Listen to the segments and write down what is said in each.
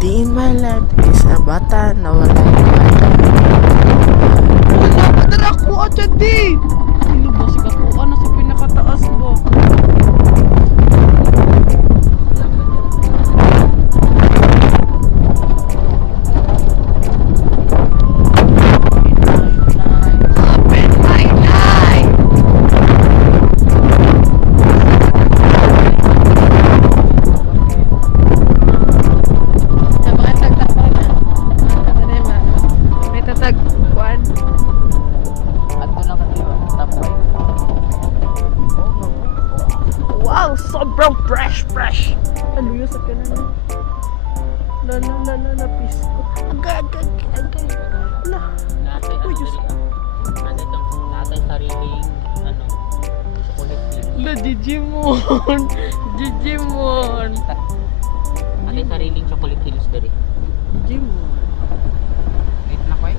day in my life is a bata na walang bata. Wala ka na ako at din. Ano ba si Kakuan na sa pinakataas ba? Wow, sobrang fresh. Ano yun sa kanan? La, pisko. Agay. La. Uy, Diyos. Natay sariling chocolate tea. La, Digimon. Natay sariling chocolate hills dali. Digimon. Wait na ko eh.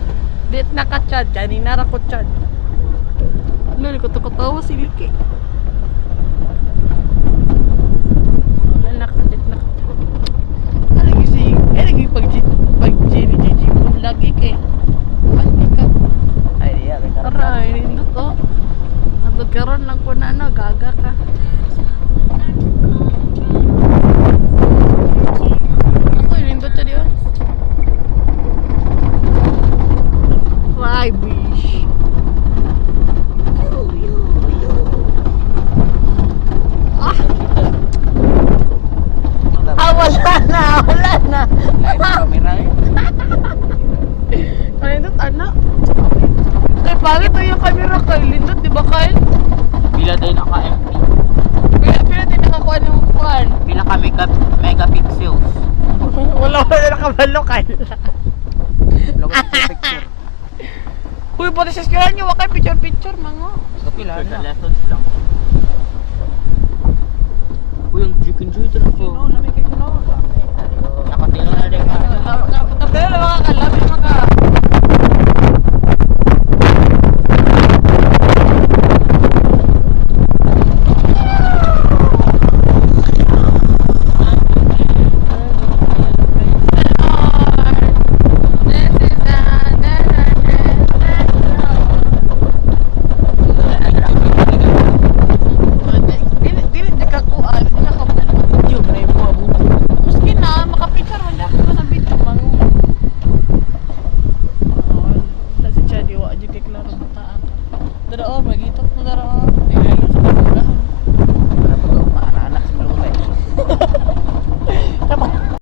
Dit na ka, Chad. Kanina ra ko, Chad. Lalo ko katawa si Liki. Lagi pag-Gigi mo lagi kay pandi ka. Ay, iya. Aray, nindot to. Nandot karon lang po na gaga ka. Ako, nindot siya di ba? Fly, bish. Wala na. Kamera eh. Nindot, anak. Kay pangit na yung camera kay Lindot, di ba Kyle? Bila tayo naka-MP. Pila din nakakuha ng kuhan. Bila ka megapixels. Wala nakabalo Kyle. Logo picture. Uy, pati sa eskwelahan nyo, wakay picture mga. So, pila na. Lessons lang. Uy, ang chicken joy dito. Lamig kayo na.